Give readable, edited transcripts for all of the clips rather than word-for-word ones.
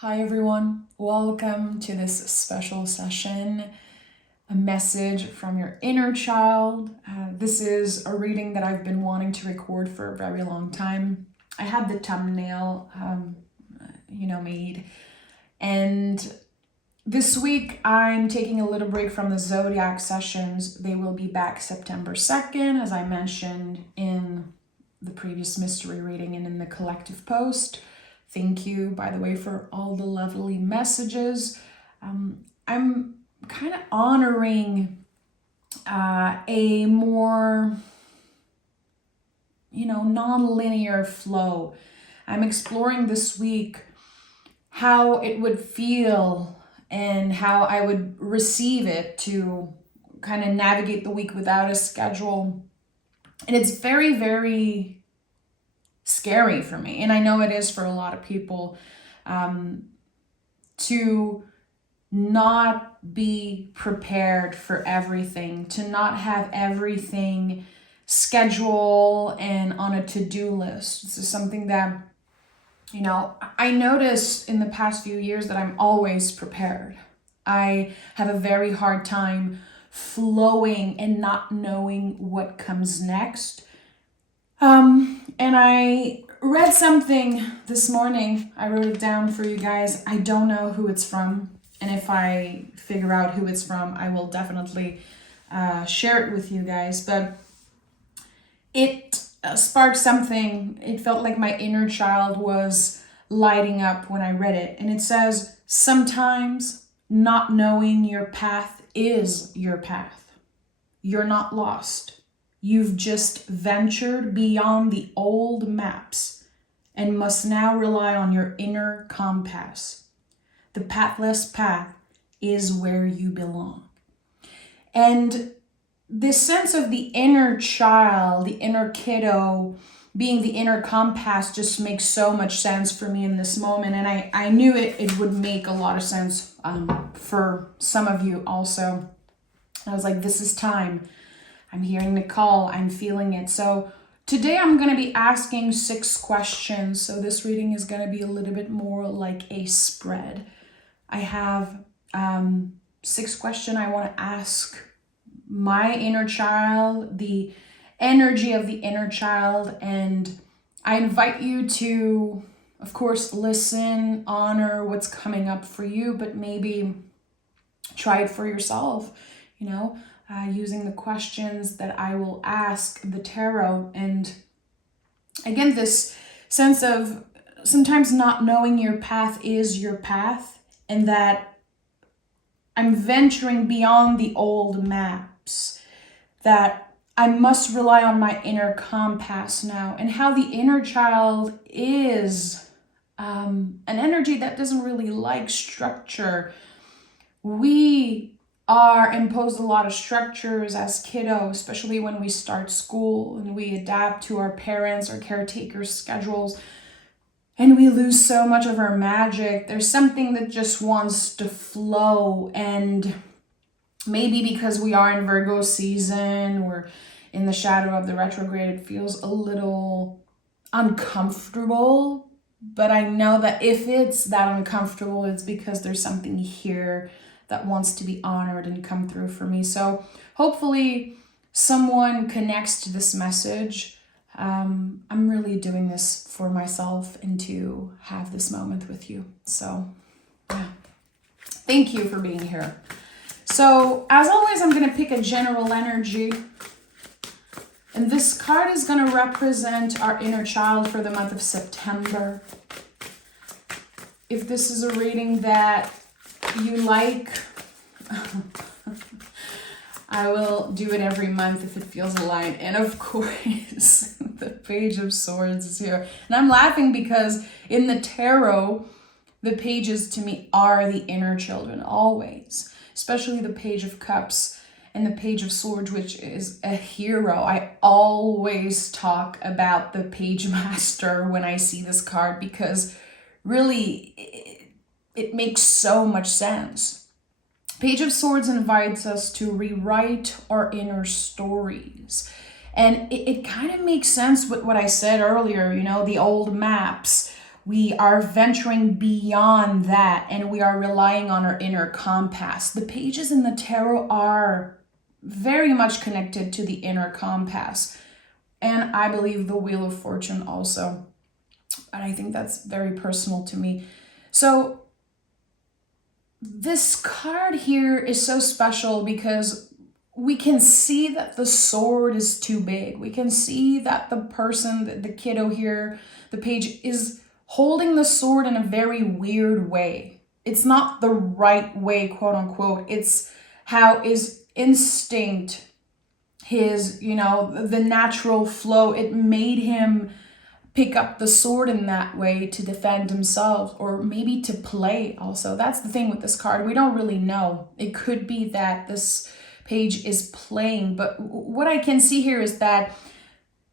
Hi everyone, welcome to this special session, a message from your inner child. This is a reading that I've been wanting to record for a very long time. I had the thumbnail, made, and this week I'm taking a little break from the Zodiac sessions. They will be back September 2nd, as I mentioned in the previous mystery reading and in the collective post. Thank you, by the way, for all the lovely messages. I'm kind of honoring a more, non-linear flow. I'm exploring this week how it would feel and how I would receive it to kind of navigate the week without a schedule. And it's very, very scary for me, and I know it is for a lot of people, to not be prepared for everything, to not have everything scheduled and on a to-do list. This is something that, I noticed in the past few years that I'm always prepared. I have a very hard time flowing and not knowing what comes next. And I read something this morning. I wrote it down for you guys. I don't know who it's from. And if I figure out who it's from, I will definitely share it with you guys. But it sparked something. It felt like my inner child was lighting up when I read it. And it says, sometimes not knowing your path is your path. You're not lost. You've just ventured beyond the old maps and must now rely on your inner compass. The pathless path is where you belong. And this sense of the inner child, the inner kiddo, being the inner compass just makes so much sense for me in this moment. And I knew it would make a lot of sense for some of you also. I was like, this is time. I'm hearing the call. I'm feeling it. So today I'm going to be asking 6 questions. So this reading is going to be a little bit more like a spread. I have 6 questions I want to ask my inner child, the energy of the inner child. And I invite you to, of course, listen, honor what's coming up for you, but maybe try it for yourself, using the questions that I will ask the tarot. And again, this sense of sometimes not knowing your path is your path, and that I'm venturing beyond the old maps, that I must rely on my inner compass now, and how the inner child is an energy that doesn't really like structure. We are imposed a lot of structures as kiddo, especially when we start school and we adapt to our parents or caretakers' schedules, and we lose so much of our magic. There's something that just wants to flow, and maybe because we are in Virgo season or in the shadow of the retrograde, it feels a little uncomfortable. But I know that if it's that uncomfortable, it's because there's something here that wants to be honored and come through for me. So hopefully someone connects to this message. I'm really doing this for myself and to have this moment with you. So yeah, thank you for being here. So as always, I'm going to pick a general energy. And this card is going to represent our inner child for the month of September. If this is a reading that you like, I will do it every month if it feels aligned. And of course, the Page of Swords is here. And I'm laughing because in the tarot, the pages to me are the inner children always, especially the Page of Cups and the Page of Swords, which is a hero. I always talk about the Page Master when I see this card because really it makes so much sense. Page of Swords invites us to rewrite our inner stories. And it kind of makes sense with what I said earlier, the old maps. We are venturing beyond that, and we are relying on our inner compass. The pages in the tarot are very much connected to the inner compass. And I believe the Wheel of Fortune also. And I think that's very personal to me. So this card here is so special because we can see that the sword is too big. We can see that the person, the kiddo here, the page, is holding the sword in a very weird way. It's not the right way, quote unquote. It's how his instinct, his, the natural flow, it made him pick up the sword in that way to defend himself, or maybe to play also. That's the thing with this card. We don't really know. It could be that this page is playing, but what I can see here is that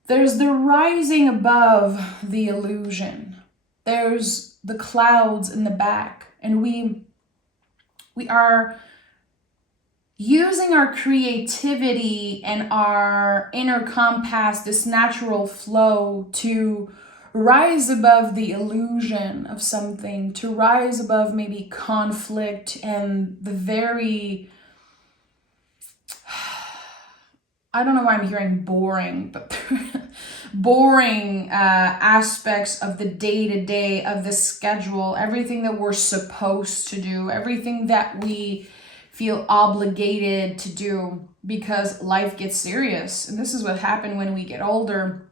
there's the rising above the illusion. There's the clouds in the back, and we are using our creativity and our inner compass, this natural flow, to rise above the illusion of something, to rise above maybe conflict and the very, I don't know why I'm hearing boring, but boring aspects of the day-to-day, of the schedule, everything that we're supposed to do, everything that we feel obligated to do because life gets serious. And this is what happened when we get older.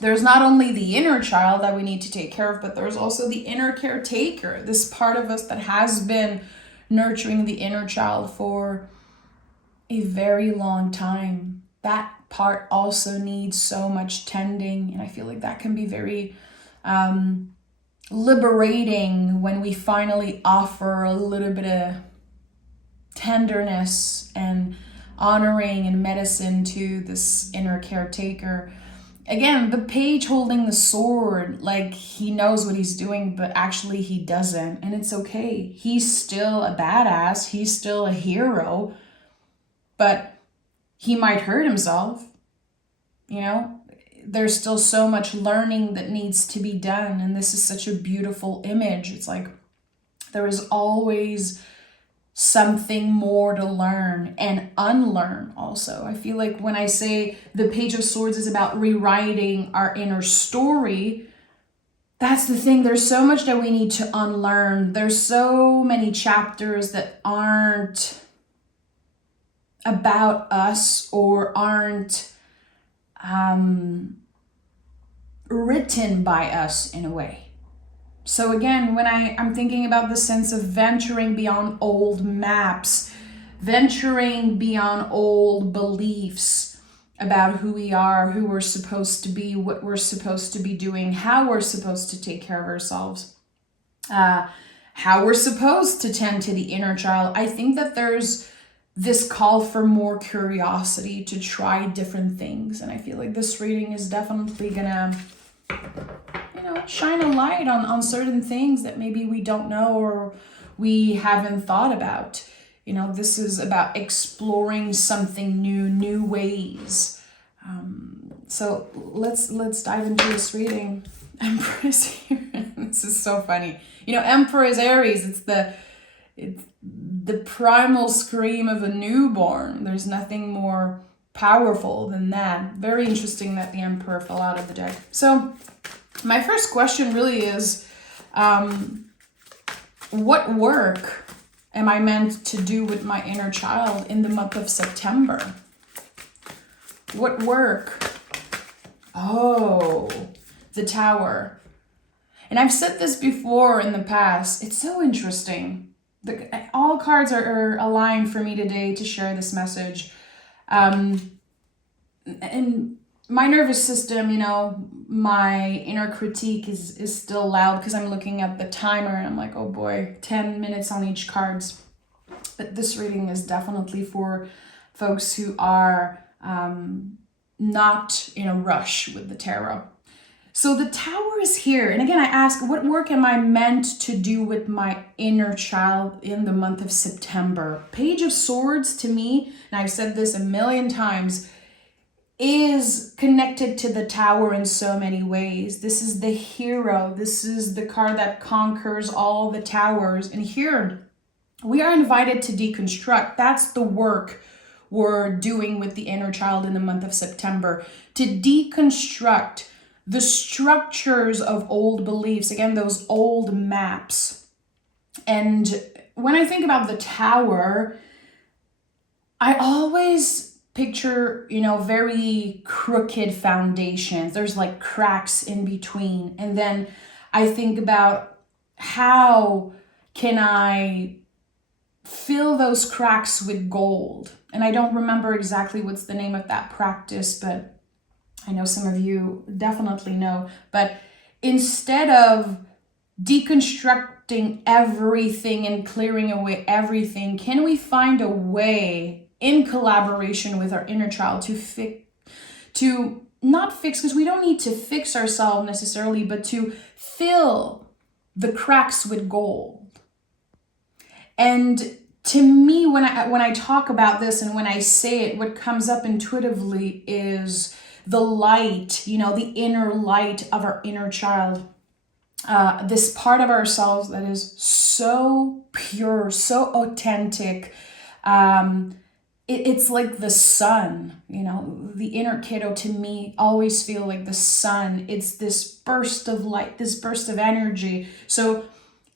There's not only the inner child that we need to take care of, but there's also the inner caretaker, this part of us that has been nurturing the inner child for a very long time. That part also needs so much tending, and I feel like that can be very liberating when we finally offer a little bit of tenderness and honoring and medicine to this inner caretaker. Again, the page holding the sword, like he knows what he's doing, but actually he doesn't, and it's okay. He's still a badass, he's still a hero, but he might hurt himself. There's still so much learning that needs to be done, and this is such a beautiful image. It's like there is always something more to learn and unlearn also. I feel like when I say the Page of Swords is about rewriting our inner story, that's the thing. There's so much that we need to unlearn. There's so many chapters that aren't about us or aren't written by us in a way. So again, when I'm thinking about the sense of venturing beyond old maps, venturing beyond old beliefs about who we are, who we're supposed to be, what we're supposed to be doing, how we're supposed to take care of ourselves, how we're supposed to tend to the inner child, I think that there's this call for more curiosity to try different things. And I feel like this reading is definitely gonna shine a light on certain things that maybe we don't know or we haven't thought about. This is about exploring something new ways. So let's dive into this reading. Empress here. This is so funny. Emperor is Aries. It's the primal scream of a newborn. There's nothing more powerful than that. Very interesting that the Emperor fell out of the deck. So my first question really is, what work am I meant to do with my inner child in the month of September? What work? Oh, the Tower. And I've said this before in the past. It's so interesting. All cards are aligned for me today to share this message. And my nervous system, my inner critique is still loud because I'm looking at the timer and I'm like, oh boy, 10 minutes on each cards. But this reading is definitely for folks who are not in a rush with the tarot. So the Tower is here. And again, I ask, what work am I meant to do with my inner child in the month of September? Page of Swords to me, and I've said this a million times, is connected to the Tower in so many ways. This is the hero. This is the card that conquers all the towers. And here we are invited to deconstruct. That's the work we're doing with the inner child in the month of September, to deconstruct the structures of old beliefs, again, those old maps. And when I think about the Tower, I always picture, very crooked foundations. There's like cracks in between. And then I think about, how can I fill those cracks with gold? And I don't remember exactly what's the name of that practice, but I know some of you definitely know. But instead of deconstructing everything and clearing away everything, can we find a way in collaboration with our inner child to not fix, because we don't need to fix ourselves necessarily, but to fill the cracks with gold? And to me, when I talk about this and when I say it, what comes up intuitively is the light, the inner light of our inner child. This part of ourselves that is so pure, so authentic. It's like the sun, the inner kiddo to me always feel like the sun. It's this burst of light, this burst of energy. So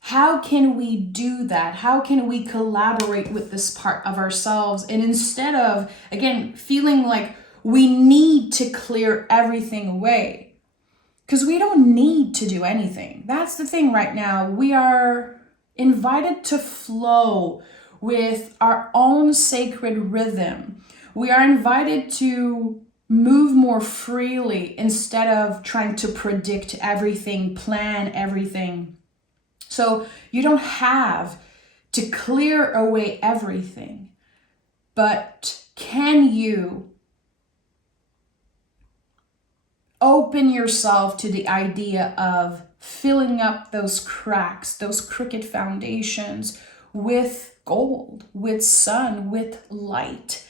how can we do that? How can we collaborate with this part of ourselves? And instead of, again, feeling like we need to clear everything away, because we don't need to do anything. That's the thing right now. We are invited to flow with our own sacred rhythm. We are invited to move more freely instead of trying to predict everything, plan everything. So you don't have to clear away everything, but can you open yourself to the idea of filling up those cracks, those crooked foundations with gold, with sun, with light?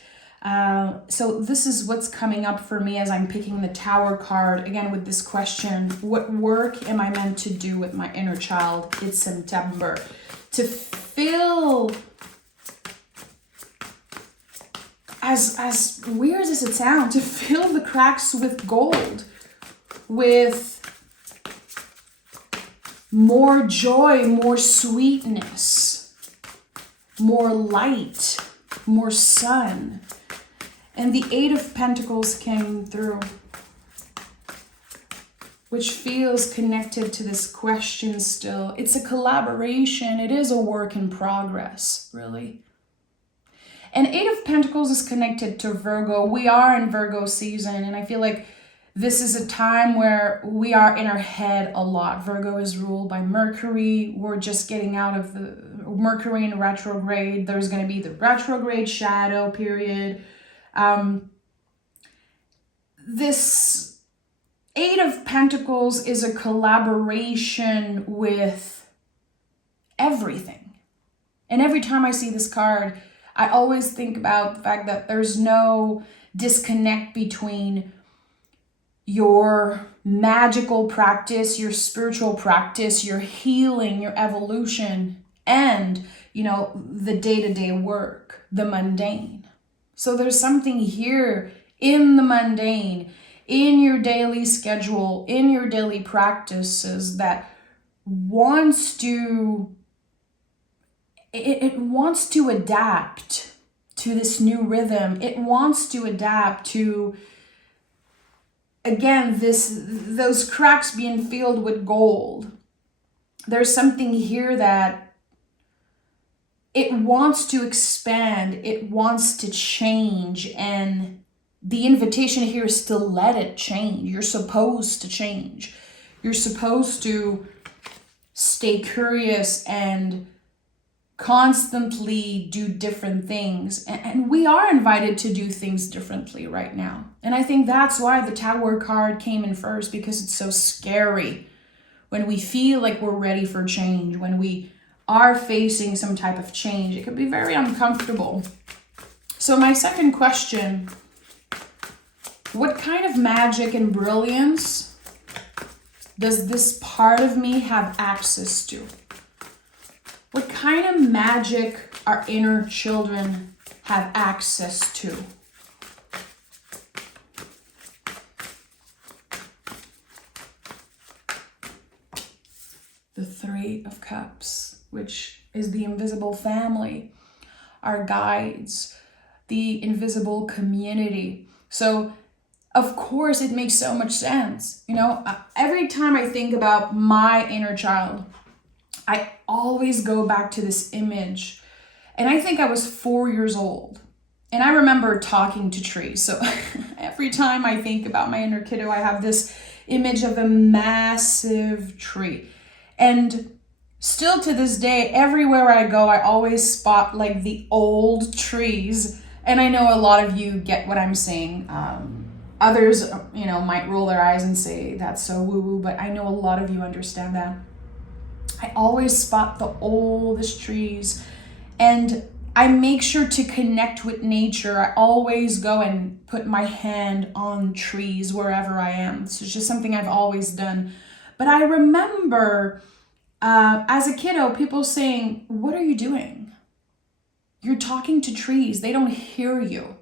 So this is what's coming up for me as I'm picking the Tower card, again, with this question: what work am I meant to do with my inner child? It's September. To fill, as weird as it sounds, to fill the cracks with gold, with more joy, more sweetness, more light, more sun. And the Eight of Pentacles came through, which feels connected to this question still. It's a collaboration. It is a work in progress, really. And Eight of Pentacles is connected to Virgo. We are in Virgo season, and I feel like this is a time where we are in our head a lot. Virgo is ruled by Mercury. We're just getting out of the Mercury in retrograde. There's going to be the retrograde shadow period. This Eight of Pentacles is a collaboration with everything. And every time I see this card, I always think about the fact that there's no disconnect between your magical practice, your spiritual practice, your healing, your evolution, and, the day-to-day work, the mundane. So there's something here in the mundane, in your daily schedule, in your daily practices that wants to, it wants to adapt to this new rhythm. It wants to adapt to, again, those cracks being filled with gold. There's something here that it wants to expand, it wants to change, and the invitation here is to let it change. You're supposed to change. You're supposed to stay curious and constantly do different things. And we are invited to do things differently right now. And I think that's why the Tower card came in first, because it's so scary when we feel like we're ready for change, when we are facing some type of change. It could be very uncomfortable. So my second question, What kind of magic and brilliance does this part of me have access to? What kind of magic our inner children have access to? The Three of Cups, which is the invisible family, our guides, the invisible community. So, of course, it makes so much sense. You know, every time I think about my inner child, I always go back to this image. And I think I was 4 years old. And I remember talking to trees. So every time I think about my inner kiddo, I have this image of a massive tree. And still to this day, everywhere I go, I always spot like the old trees. And I know a lot of you get what I'm saying. Others, might roll their eyes and say, that's so woo-woo, but I know a lot of you understand that. I always spot the oldest trees, and I make sure to connect with nature. I always go and put my hand on trees wherever I am. It's just something I've always done. But I remember as a kiddo, people saying, what are you doing? You're talking to trees. They don't hear you.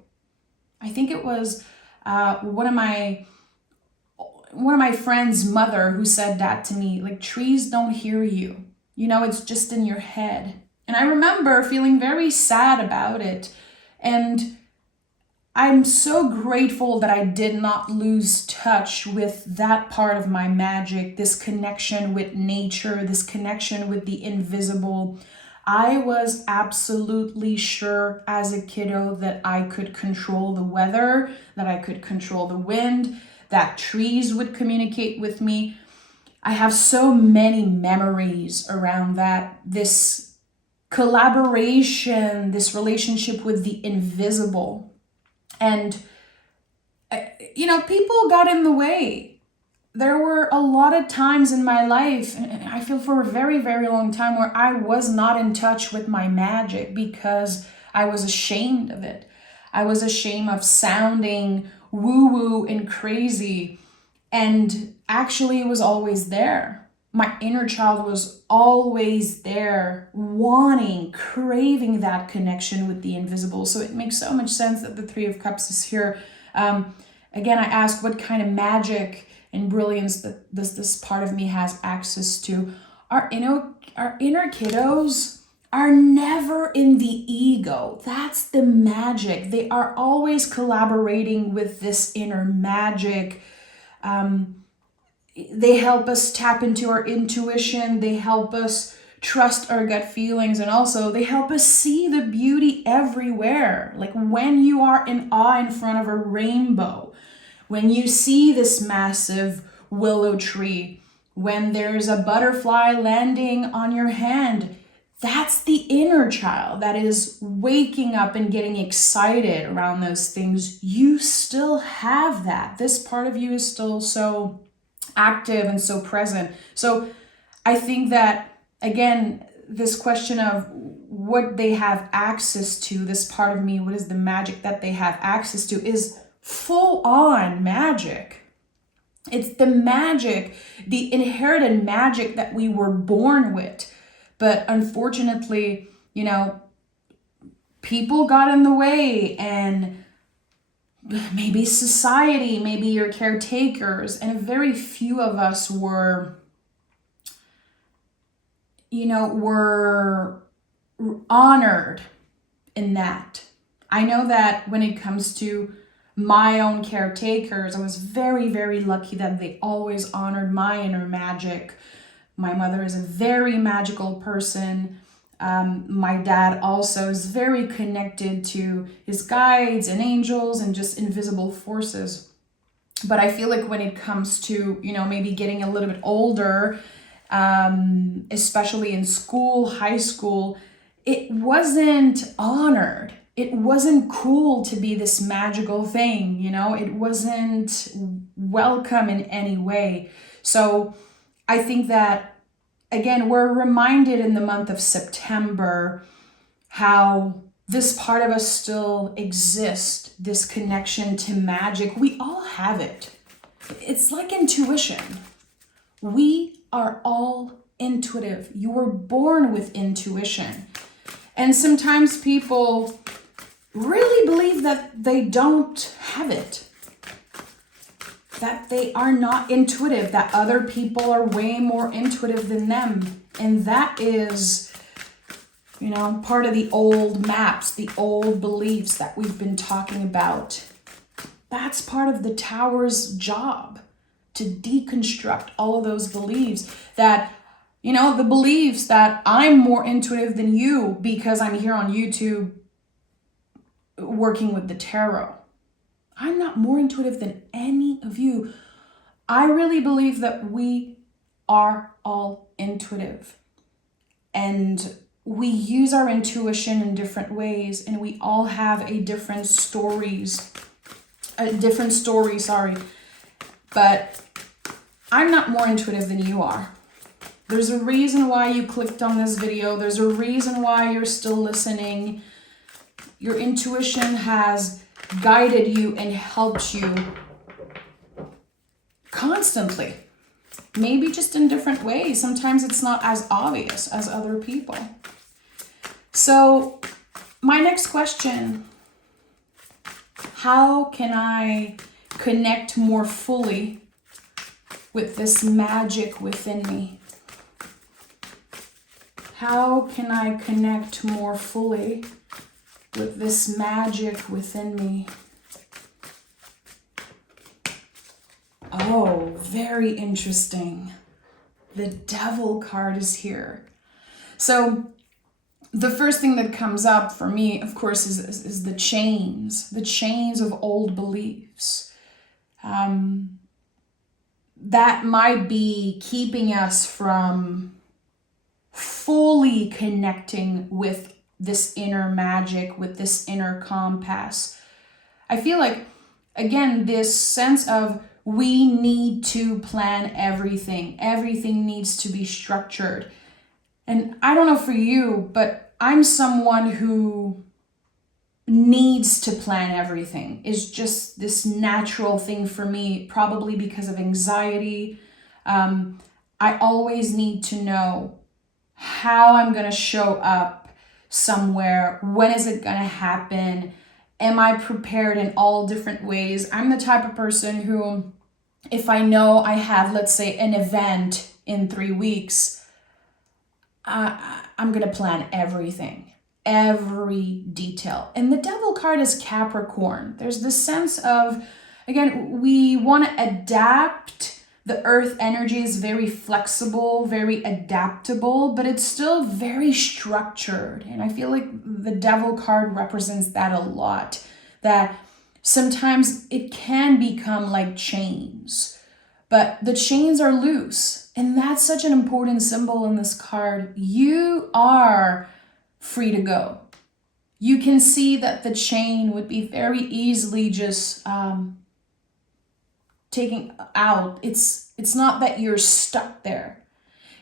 I think it was one of my friend's mother who said that to me, like, trees don't hear you. It's just in your head. And I remember feeling very sad about it. And I'm so grateful that I did not lose touch with that part of my magic, this connection with nature, this connection with the invisible. I was absolutely sure as a kiddo that I could control the weather, that I could control the wind, that trees would communicate with me. I have so many memories around that, this collaboration, this relationship with the invisible. And, people got in the way. There were a lot of times in my life, and I feel for a very, very long time, where I was not in touch with my magic because I was ashamed of it. I was ashamed of sounding woo-woo and crazy. And actually, it was always there. My inner child was always there, wanting, craving that connection with the invisible. So it makes so much sense that the Three of Cups is here. Again, I ask, what kind of magic and brilliance that this part of me has access to? Our inner kiddos are never in the ego. That's the magic. They are always collaborating with this inner magic. They help us tap into our intuition. They help us trust our gut feelings. And also they help us see the beauty everywhere. Like when you are in awe in front of a rainbow, when you see this massive willow tree, when there's a butterfly landing on your hand, that's the inner child that is waking up and getting excited around those things. You still have that. This part of you is still so active and so present. So I think that, again, this question of what they have access to, this part of me, what is the magic that they have access to, is full on magic. It's the magic, the inherited magic that we were born with. But unfortunately, people got in the way, and maybe society, maybe your caretakers, and very few of us were honored in that. I know that when it comes to my own caretakers, I was very, very lucky that they always honored my inner magic. My mother is a very magical person. My dad also is very connected to his guides and angels and just invisible forces. But I feel like when it comes to, maybe getting a little bit older, especially in school, high school, it wasn't honored. It wasn't cool to be this magical thing, it wasn't welcome in any way. So I think that, again, we're reminded in the month of September how this part of us still exists, this connection to magic. We all have it. It's like intuition. We are all intuitive. You were born with intuition. And sometimes people really believe that they don't have it, that they are not intuitive, that other people are way more intuitive than them. And that is, part of the old maps, the old beliefs that we've been talking about. That's part of the Tower's job, to deconstruct all of those beliefs that, the beliefs that I'm more intuitive than you because I'm here on YouTube working with the tarot. I'm not more intuitive than any of you. I really believe that we are all intuitive. And we use our intuition in different ways, and we all have a different story, but I'm not more intuitive than you are. There's a reason why you clicked on this video. There's a reason why you're still listening. Your intuition has guided you and helped you constantly. Maybe just in different ways. Sometimes it's not as obvious as other people. So, my next question, how can I connect more fully with this magic within me? How can I connect more fully with this magic within me? Oh, very interesting. The Devil card is here. So the first thing that comes up for me, of course, is the chains of old beliefs. That might be keeping us from fully connecting with this inner magic, with this inner compass. I feel like, again, this sense of we need to plan everything. Everything needs to be structured. And I don't know for you, but I'm someone who needs to plan everything. It's just this natural thing for me, probably because of anxiety. I always need to know how I'm going to show up somewhere. When is it going to happen? Am I prepared in all different ways? I'm the type of person who, if I know I have, let's say, an event in 3 weeks, I'm going to plan everything, every detail. And the Devil card is Capricorn. There's this sense of, again, we want to adapt. The earth energy is very flexible, very adaptable, but it's still very structured. And I feel like the Devil card represents that a lot, that sometimes it can become like chains, but the chains are loose. And that's such an important symbol in this card. You are free to go. You can see that the chain would be very easily just taken out. It's not that you're stuck there.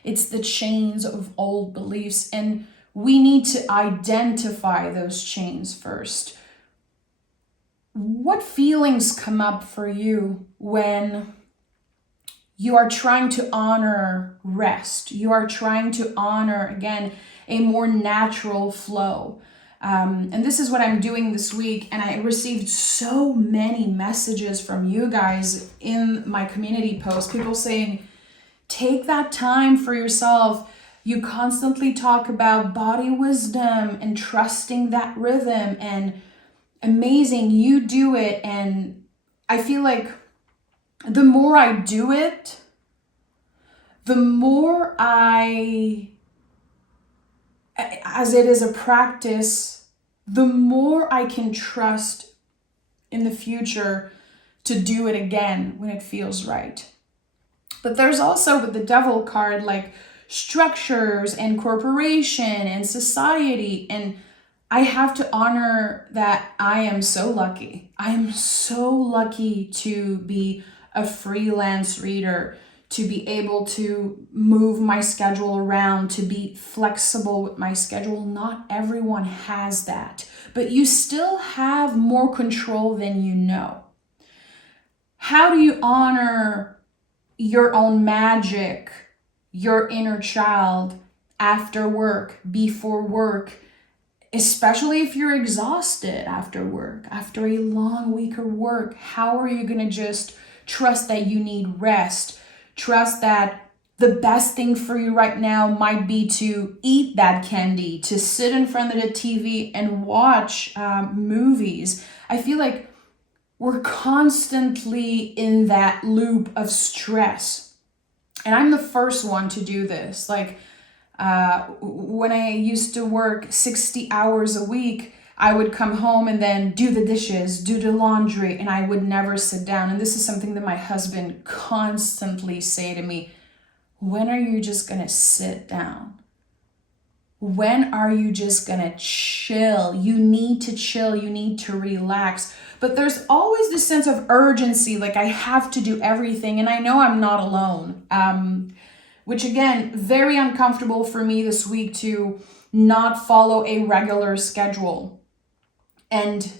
It's the chains of old beliefs. And we need to identify those chains first. What feelings come up for you when you are trying to honor rest? You are trying to honor, again, a more natural flow. And this is what I'm doing this week. And I received so many messages from you guys in my community post. People saying, take that time for yourself. You constantly talk about body wisdom and trusting that rhythm, and amazing, you do it. And I feel like the more I do it, the more as it is a practice, the more I can trust in the future to do it again when it feels right. But there's also with the Devil card, like structures and corporation and society. And I have to honor that I am so lucky. I am so lucky to be a freelance reader, to be able to move my schedule around, to be flexible with my schedule. Not everyone has that, but you still have more control than you know. How do you honor your own magic, your inner child, after work, before work, especially if you're exhausted after work, after a long week of work? How are you going to just trust that you need rest? Trust that the best thing for you right now might be to eat that candy, to sit in front of the TV and watch movies. I feel like we're constantly in that loop of stress. And I'm the first one to do this. Like, when I used to work 60 hours a week, I would come home and then do the dishes, do the laundry, and I would never sit down. And this is something that my husband constantly say to me: when are you just gonna sit down? When are you just gonna chill? You need to chill, you need to relax. But there's always this sense of urgency, like I have to do everything, and I know I'm not alone. Which again, very uncomfortable for me this week to not follow a regular schedule. And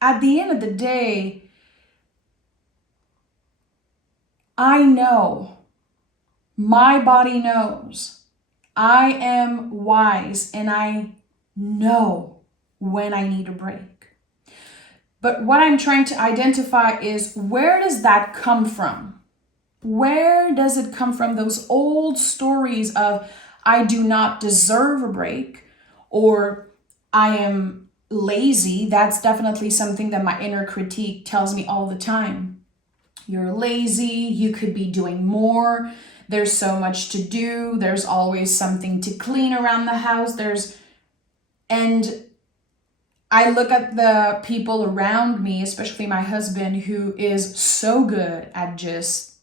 at the end of the day, I know, my body knows, I am wise, and I know when I need a break. But what I'm trying to identify is, where does that come from? Where does it come from? Those old stories of I do not deserve a break, or I am lazy. That's definitely something that my inner critique tells me all the time. You're lazy, you could be doing more. There's so much to do. There's always something to clean around the house. And I look at the people around me, especially my husband, who is so good at just,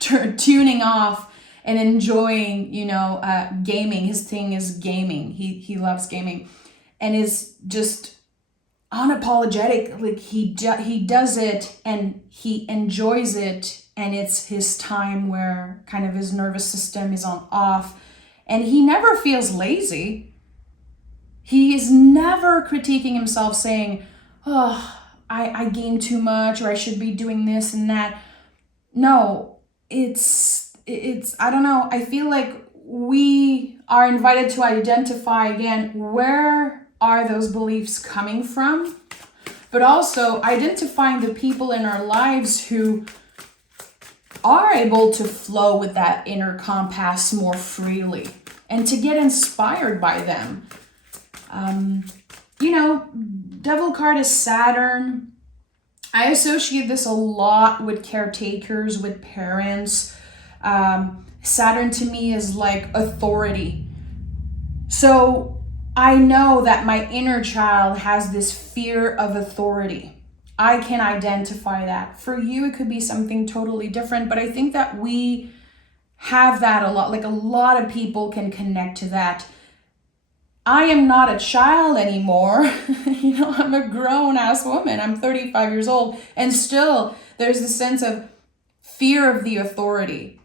tuning off and enjoying, gaming. His thing is gaming. He loves gaming, and is just unapologetic. Like he does it and he enjoys it, and it's his time where kind of his nervous system is on off, and he never feels lazy. He is never critiquing himself saying, oh, I game too much, or I should be doing this and that. No, it's I don't know. I feel like we are invited to identify again, where are those beliefs coming from? But also identifying the people in our lives who are able to flow with that inner compass more freely, and to get inspired by them. Devil card is Saturn. I associate this a lot with caretakers, with parents. Saturn to me is like authority. So I know that my inner child has this fear of authority. I can identify that. For you, it could be something totally different, but I think that we have that a lot. Like, a lot of people can connect to that. I am not a child anymore. I'm a grown-ass woman. I'm 35 years old. And still, there's this sense of fear of the authority.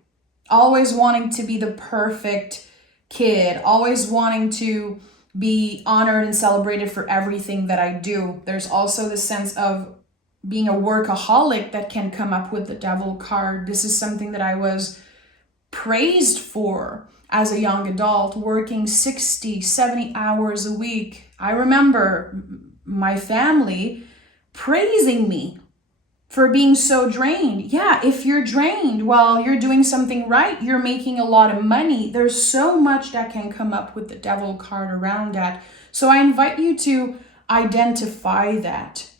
Always wanting to be the perfect kid. Always wanting to be honored and celebrated for everything that I do. There's also the sense of being a workaholic that can come up with the devil card. This is something that I was praised for as a young adult, working 60, 70 hours a week. I remember my family praising me for being so drained. Yeah, if you're drained, well, you're doing something right. You're making a lot of money. There's so much that can come up with the devil card around that. So I invite you to identify that,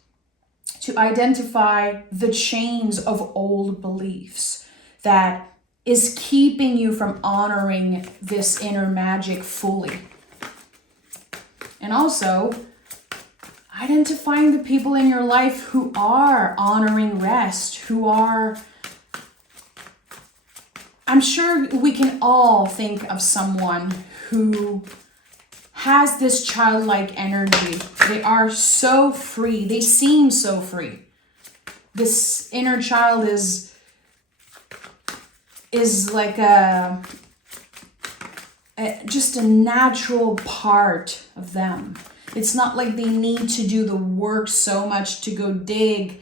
to identify the chains of old beliefs that is keeping you from honoring this inner magic fully. And also, identifying the people in your life who are honoring rest, who are... I'm sure we can all think of someone who has this childlike energy. They are so free. They seem so free. This inner child is is like just a natural part of them. It's not like they need to do the work so much to go dig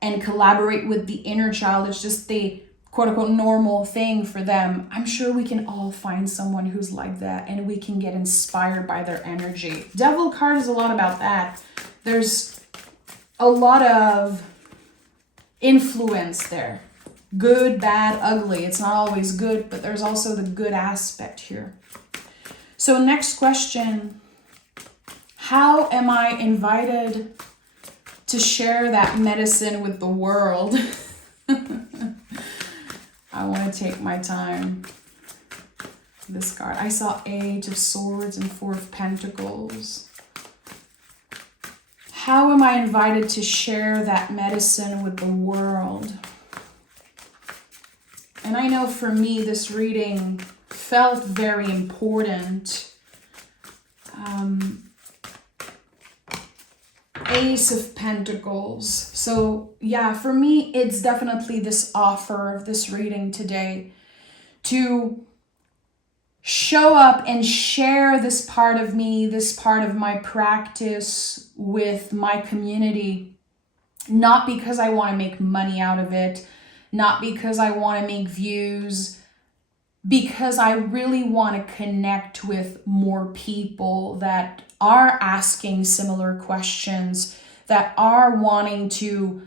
and collaborate with the inner child. It's just the quote unquote normal thing for them. I'm sure we can all find someone who's like that, and we can get inspired by their energy. Devil card is a lot about that. There's a lot of influence there. Good, bad, ugly. It's not always good, but there's also the good aspect here. So next question, how am I invited to share that medicine with the world? I want to take my time. This card. I saw Eight of Swords and Four of Pentacles. How am I invited to share that medicine with the world? And I know for me, this reading felt very important. Ace of Pentacles. So yeah, for me, it's definitely this offer of this reading today to show up and share this part of me, this part of my practice with my community, not because I want to make money out of it, not because I want to make views, because I really want to connect with more people that are asking similar questions, that are wanting to,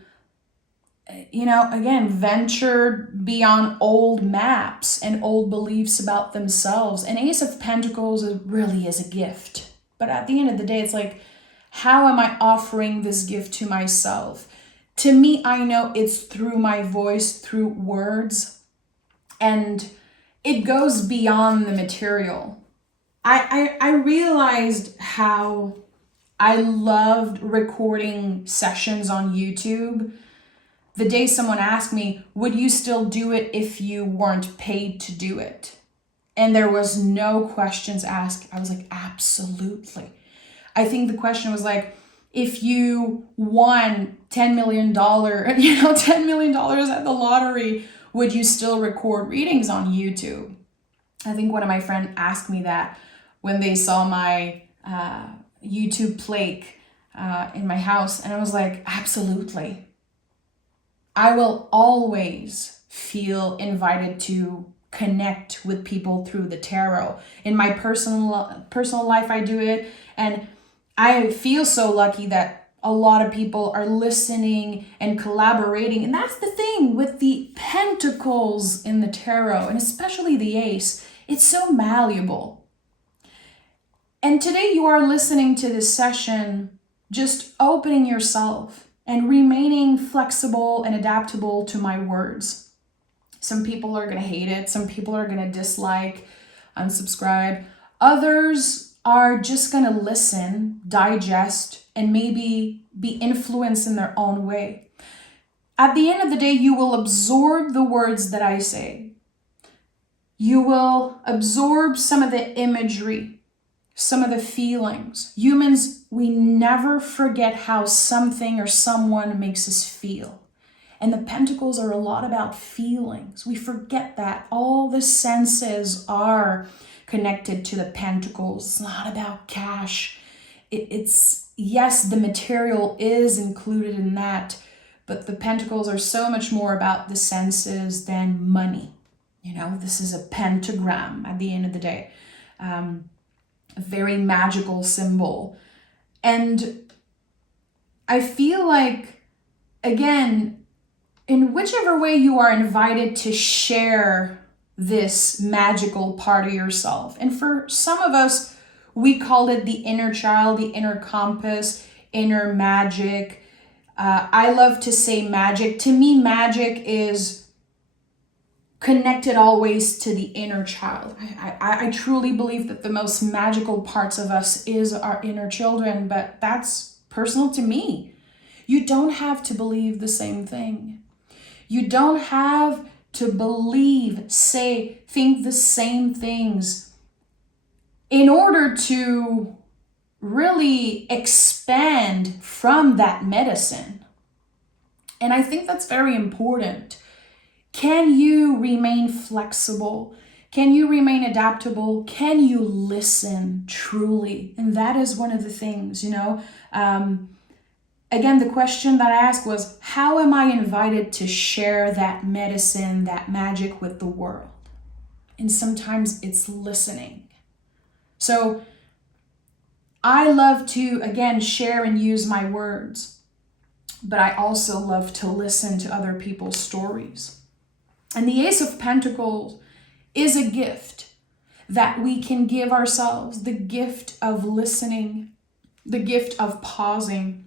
again, venture beyond old maps and old beliefs about themselves. And Ace of Pentacles really is a gift. But at the end of the day, it's like, how am I offering this gift to myself? To me, I know it's through my voice, through words, and it goes beyond the material. I realized how I loved recording sessions on YouTube. The day someone asked me, would you still do it if you weren't paid to do it? And there was no questions asked. I was like, absolutely. I think the question was like, if you won $10 million, $10 million at the lottery, would you still record readings on YouTube? I think one of my friends asked me that when they saw my YouTube plaque in my house. And I was like, absolutely. I will always feel invited to connect with people through the tarot. In my personal life, I do it. And I feel so lucky that a lot of people are listening and collaborating. And that's the thing with the pentacles in the tarot, and especially the ace. It's so malleable. And today you are listening to this session, just opening yourself and remaining flexible and adaptable to my words. Some people are going to hate it. Some people are going to dislike, unsubscribe. Others are just going to listen, digest, and maybe be influenced in their own way. At the end of the day, you will absorb the words that I say. You will absorb some of the imagery, some of the feelings. Humans, we never forget how something or someone makes us feel. And the pentacles are a lot about feelings. We forget that. All the senses are connected to the pentacles. It's not about cash. It's yes, the material is included in that, but the pentacles are so much more about the senses than money. This is a pentagram at the end of the day. A very magical symbol. And I feel like, again, in whichever way you are invited to share this magical part of yourself. And for some of us, we call it the inner child, the inner compass, inner magic. I love to say magic. To me, magic is connected always to the inner child. I truly believe that the most magical parts of us is our inner children, but that's personal to me. You don't have to believe the same thing. You don't have to believe, say, think the same things in order to really expand from that medicine. And I think that's very important. Can you remain flexible? Can you remain adaptable? Can you listen truly? And that is one of the things, again, the question that I asked was, how am I invited to share that medicine, that magic with the world? And sometimes it's listening. So I love to, again, share and use my words, but I also love to listen to other people's stories. And the Ace of Pentacles is a gift that we can give ourselves, the gift of listening, the gift of pausing.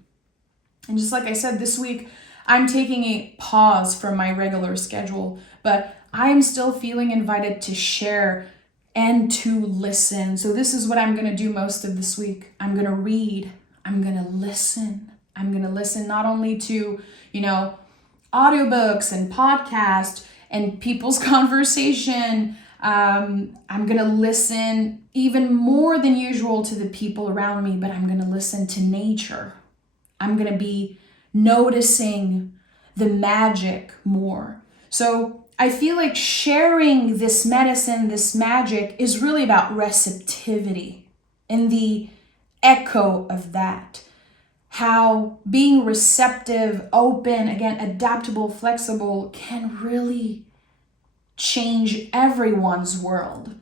And just like I said, this week, I'm taking a pause from my regular schedule, but I'm still feeling invited to share and to listen. So this is what I'm going to do most of this week. I'm going to read. I'm going to listen. I'm going to listen not only to, audiobooks and podcasts and people's conversation. I'm going to listen even more than usual to the people around me, but I'm going to listen to nature. I'm going to be noticing the magic more. So I feel like sharing this medicine, this magic, is really about receptivity and the echo of that. How being receptive, open, again, adaptable, flexible can really change everyone's world.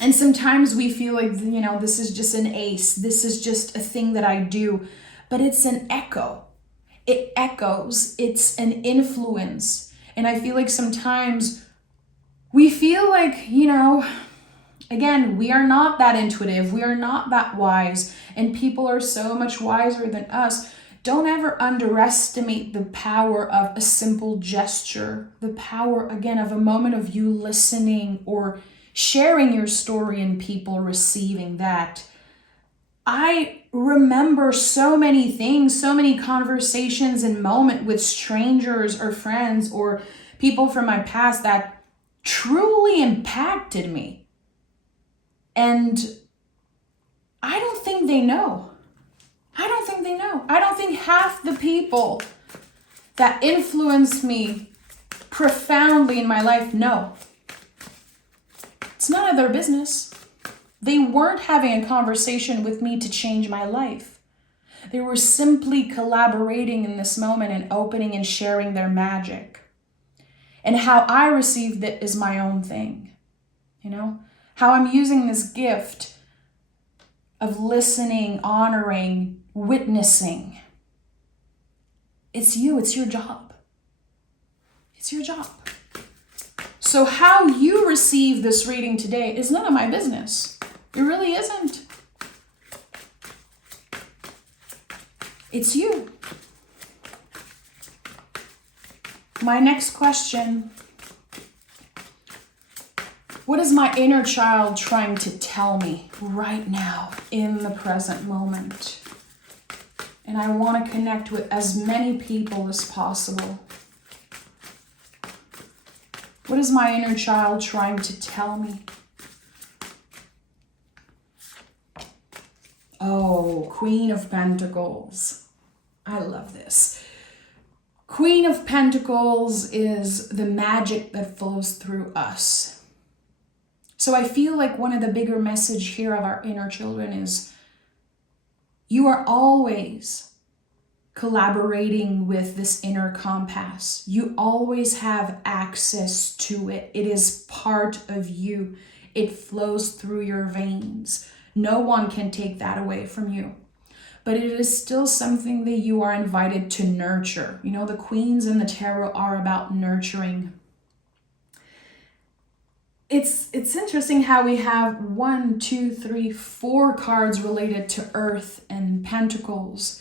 And sometimes we feel like, this is just an ace. This is just a thing that I do. But it's an echo. It echoes. It's an influence. And I feel like sometimes we feel like, again, we are not that intuitive. We are not that wise. And people are so much wiser than us. Don't ever underestimate the power of a simple gesture. The power, again, of a moment of you listening or sharing your story and people receiving that. I remember so many things, so many conversations and moments with strangers or friends or people from my past that truly impacted me. And I don't think they know. I don't think half the people that influenced me profoundly in my life know. It's none of their business. They weren't having a conversation with me to change my life. They were simply collaborating in this moment and opening and sharing their magic. And how I received it is my own thing. How I'm using this gift of listening, honoring, witnessing. It's you, it's your job. It's your job. So how you receive this reading today is none of my business. It really isn't. It's you. My next question. What is my inner child trying to tell me right now in the present moment? And I want to connect with as many people as possible. What is my inner child trying to tell me? Oh, Queen of Pentacles. I love this. Queen of Pentacles is the magic that flows through us. So I feel like one of the bigger message here of our inner children is you are always collaborating with this inner compass. You always have access to it. It is part of you. It flows through your veins. No one can take that away from you. But it is still something that you are invited to nurture. The queens in the tarot are about nurturing. It's interesting how we have 1, 2, 3, 4 cards related to Earth and Pentacles.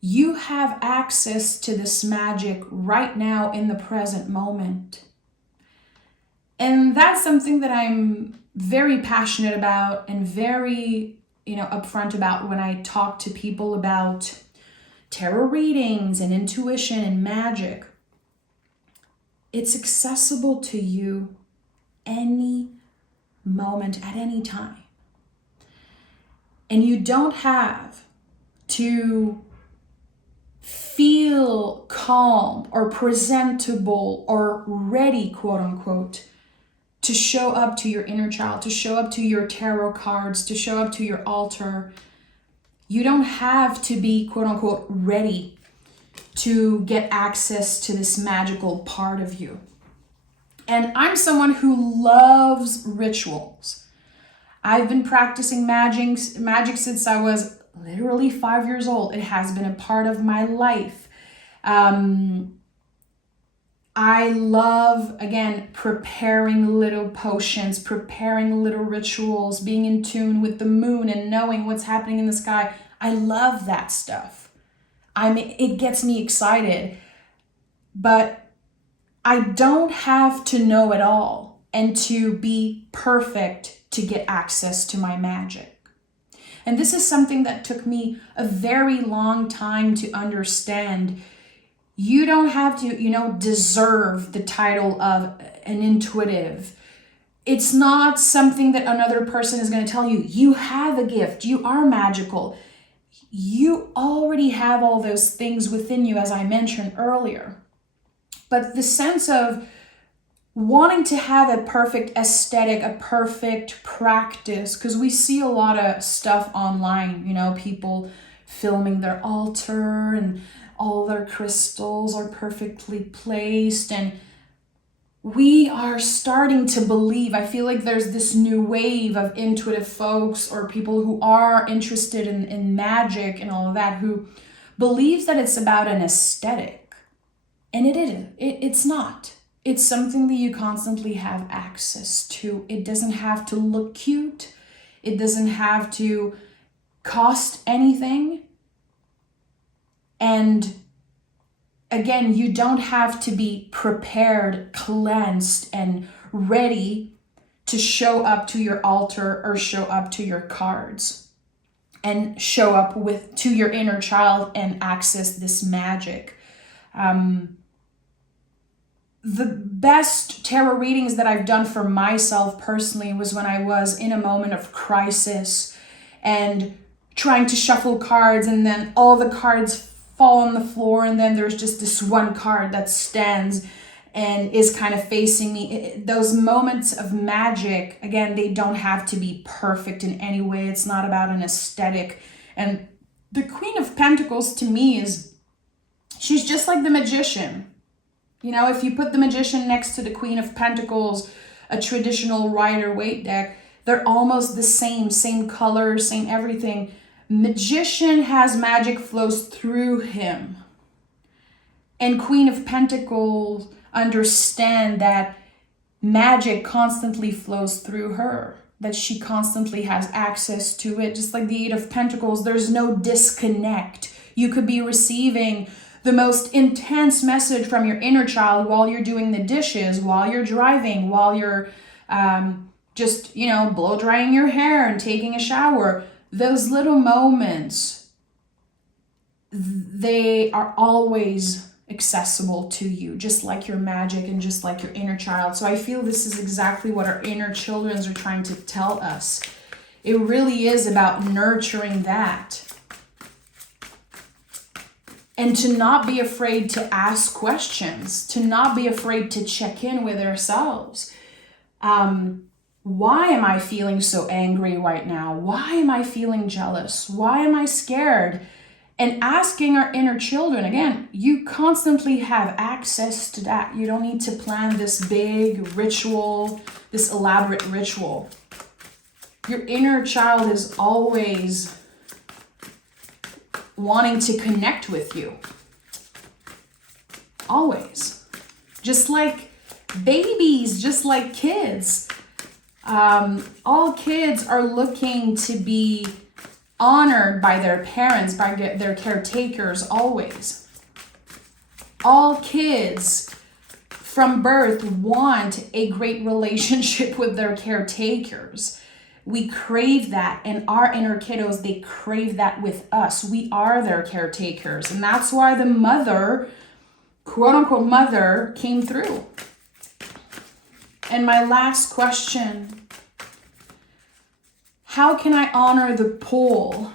You have access to this magic right now in the present moment. And that's something that I'm very passionate about and very, upfront about when I talk to people about tarot readings and intuition and magic. It's accessible to you any moment, at any time. And you don't have to feel calm or presentable or ready, quote unquote, to show up to your inner child, to show up to your tarot cards, to show up to your altar. You don't have to be, quote unquote, ready to get access to this magical part of you. And I'm someone who loves rituals. I've been practicing magic since I was literally 5 years old. It has been a part of my life. I love, again, preparing little potions, preparing little rituals, being in tune with the moon and knowing what's happening in the sky. I love that stuff. It gets me excited. But I don't have to know it all and to be perfect to get access to my magic. And this is something that took me a very long time to understand. You don't have to, deserve the title of an intuitive. It's not something that another person is going to tell you. You have a gift. You are magical. You already have all those things within you, as I mentioned earlier. But the sense of wanting to have a perfect aesthetic, a perfect practice, because we see a lot of stuff online, people filming their altar and all their crystals are perfectly placed. And we are starting to believe, I feel like there's this new wave of intuitive folks or people who are interested in magic and all of that, who believes that it's about an aesthetic. And it isn't. It's not. It's something that you constantly have access to. It doesn't have to look cute. It doesn't have to cost anything. And again, you don't have to be prepared, cleansed, and ready to show up to your altar or show up to your cards and show up to your inner child and access this magic. The best tarot readings that I've done for myself personally was when I was in a moment of crisis and trying to shuffle cards, and then all the cards fall on the floor, and then there's just this one card that stands and is kind of facing me. Those moments of magic, again, they don't have to be perfect in any way. It's not about an aesthetic. And the Queen of Pentacles to me she's just like the magician. If you put the magician next to the Queen of Pentacles, a traditional Rider-Waite deck, they're almost the same color, same everything. Magician has magic flows through him. And Queen of Pentacles understand that magic constantly flows through her, that she constantly has access to it. Just like the Eight of Pentacles, there's no disconnect. You could be receiving the most intense message from your inner child while you're doing the dishes, while you're driving, while you're just, blow drying your hair and taking a shower. Those little moments, they are always accessible to you, just like your magic and just like your inner child. So I feel this is exactly what our inner children are trying to tell us. It really is about nurturing that. And to not be afraid to ask questions, to not be afraid to check in with ourselves. Why am I feeling so angry right now? Why am I feeling jealous? Why am I scared? And asking our inner children, again, you constantly have access to that. You don't need to plan this big ritual, this elaborate ritual. Your inner child is always wanting to connect with you. Always. Just like babies, just like kids. All kids are looking to be honored by their parents, by their caretakers, always. All kids from birth want a great relationship with their caretakers. We crave that, and our inner kiddos, they crave that with us. We are their caretakers, and that's why the mother, quote unquote mother, came through. And my last question: how can I honor the pull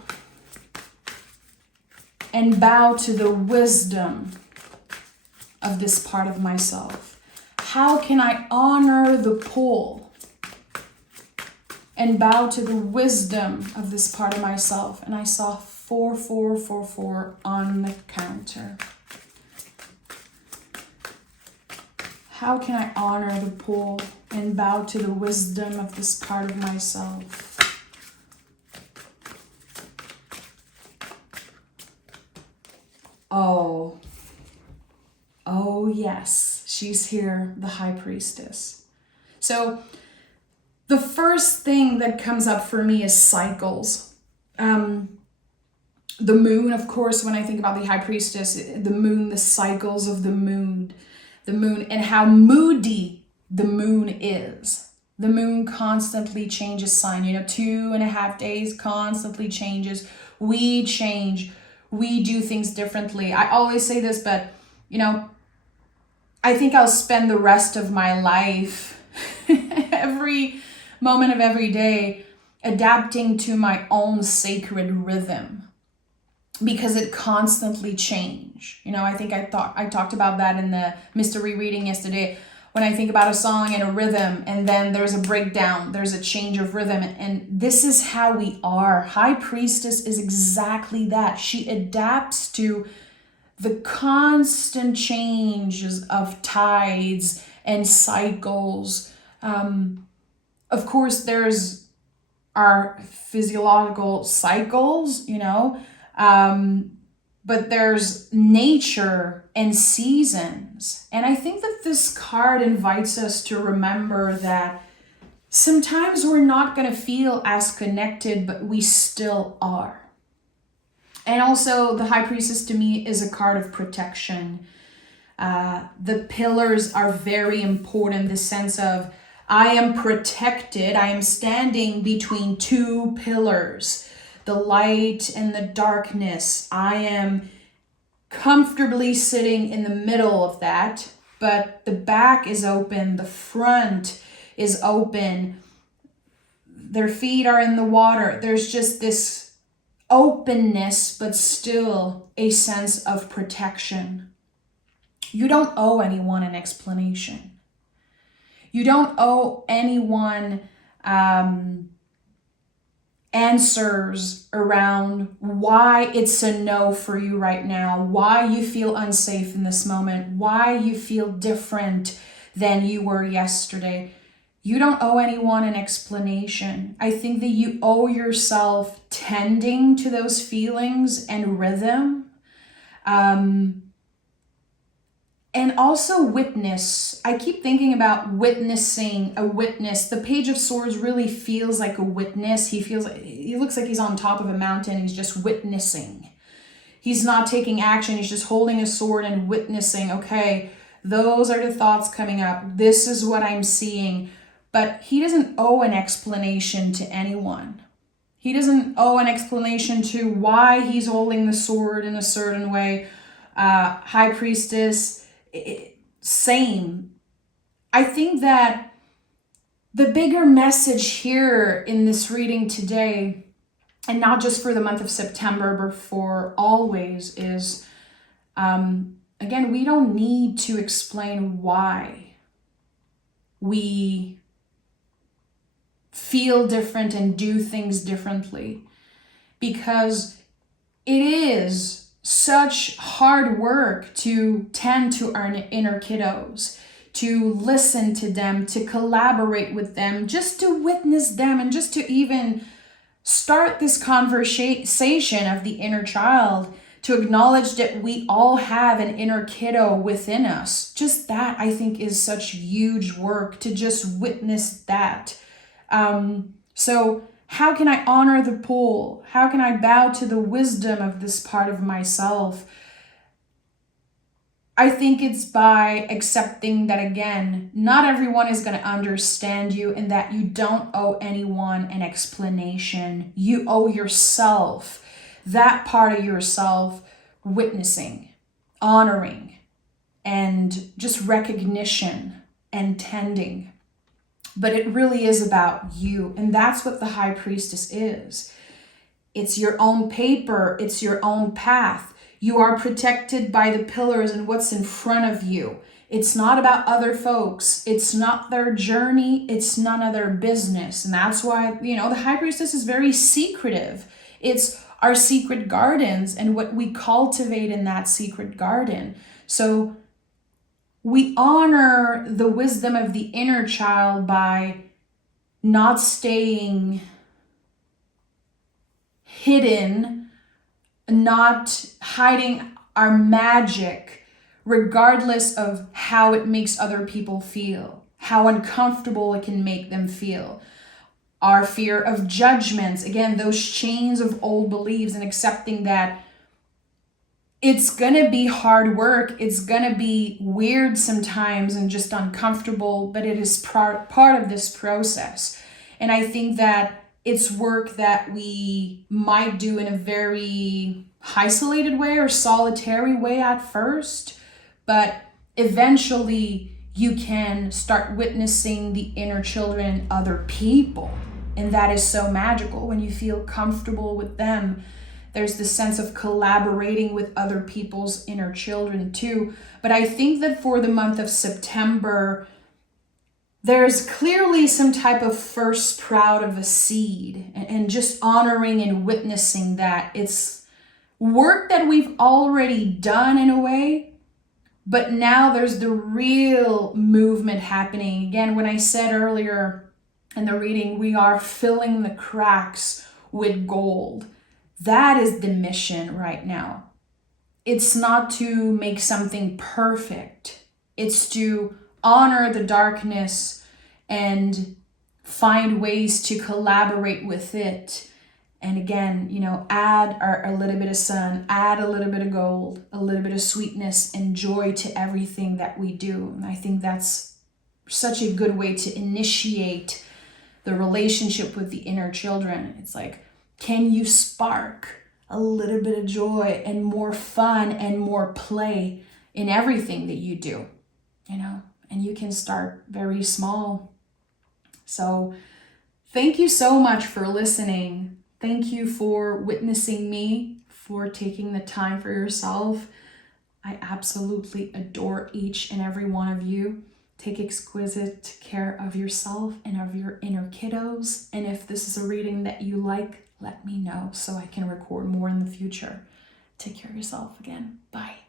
and bow to the wisdom of this part of myself? How can I honor the pull and bow to the wisdom of this part of myself? And I saw 4444 on the counter. How can I honor the pull and bow to the wisdom of this part of myself? Oh yes, she's here, the High Priestess. So the first thing that comes up for me is cycles. The moon, of course, when I think about the High Priestess, the moon, the cycles of the moon, and how moody the moon is. The moon constantly changes sign, 2.5 days constantly changes. We change, we do things differently. I always say this, but I think I'll spend the rest of my life, every moment of every day, adapting to my own sacred rhythm, because it constantly change. I think I talked about that in the mystery reading yesterday. When I think about a song and a rhythm, and then there's a breakdown, there's a change of rhythm, and this is how we are. High Priestess is exactly that. She adapts to the constant changes of tides and cycles. Of course, there's our physiological cycles, but there's nature and seasons. And I think that this card invites us to remember that sometimes we're not going to feel as connected, but we still are. And also, the High Priestess to me is a card of protection. The pillars are very important, the sense of I am protected. I am standing between two pillars, the light and the darkness. I am comfortably sitting in the middle of that, but the back is open, the front is open, their feet are in the water. There's just this openness, but still a sense of protection. You don't owe anyone an explanation. You don't owe anyone answers around why it's a no for you right now, why you feel unsafe in this moment, why you feel different than you were yesterday. You don't owe anyone an explanation. I think that you owe yourself tending to those feelings and rhythm. And also witness. I keep thinking about witnessing, a witness. The Page of Swords really feels like a witness. He looks like he's on top of a mountain. He's just witnessing. He's not taking action. He's just holding a sword and witnessing. Okay, those are the thoughts coming up. This is what I'm seeing. But he doesn't owe an explanation to anyone. He doesn't owe an explanation to why he's holding the sword in a certain way. High Priestess, same. I think that the bigger message here in this reading today, and not just for the month of September, but for always, is, again, we don't need to explain why we feel different and do things differently, because it is such hard work to tend to our inner kiddos, to listen to them, to collaborate with them, just to witness them, and just to even start this conversation of the inner child, to acknowledge that we all have an inner kiddo within us. Just that, I think, is such huge work, to just witness that. So how can I honor the pull? How can I bow to the wisdom of this part of myself? I think it's by accepting that, again, not everyone is going to understand you, and that you don't owe anyone an explanation. You owe yourself, that part of yourself, witnessing, honoring, and just recognition and tending. But it really is about you. And that's what the High Priestess is. It's your own paper. It's your own path. You are protected by the pillars and what's in front of you. It's not about other folks. It's not their journey. It's none of their business. And that's why, the high priestess is very secretive. It's our secret gardens and what we cultivate in that secret garden. So we honor the wisdom of the inner child by not staying hidden, not hiding our magic, regardless of how it makes other people feel, how uncomfortable it can make them feel. Our fear of judgments, again, those chains of old beliefs, and accepting that it's gonna be hard work, it's gonna be weird sometimes and just uncomfortable, but it is part of this process. And I think that it's work that we might do in a very isolated way or solitary way at first, but eventually you can start witnessing the inner children in other people. And that is so magical when you feel comfortable with them. There's this sense of collaborating with other people's inner children too. But I think that for the month of September, there's clearly some type of first sprout of a seed, and just honoring and witnessing that it's work that we've already done in a way, but now there's the real movement happening. Again, when I said earlier in the reading, we are filling the cracks with gold. That is the mission right now. It's not to make something perfect. It's to honor the darkness and find ways to collaborate with it. And again, add a little bit of sun, add a little bit of gold, a little bit of sweetness and joy to everything that we do. And I think that's such a good way to initiate the relationship with the inner children. It's like, can you spark a little bit of joy and more fun and more play in everything that you do, and you can start very small. So thank you so much for listening. Thank you for witnessing me, for taking the time for yourself. I absolutely adore each and every one of you. Take exquisite care of yourself and of your inner kiddos. And if this is a reading that you like, let me know so I can record more in the future. Take care of yourself again. Bye.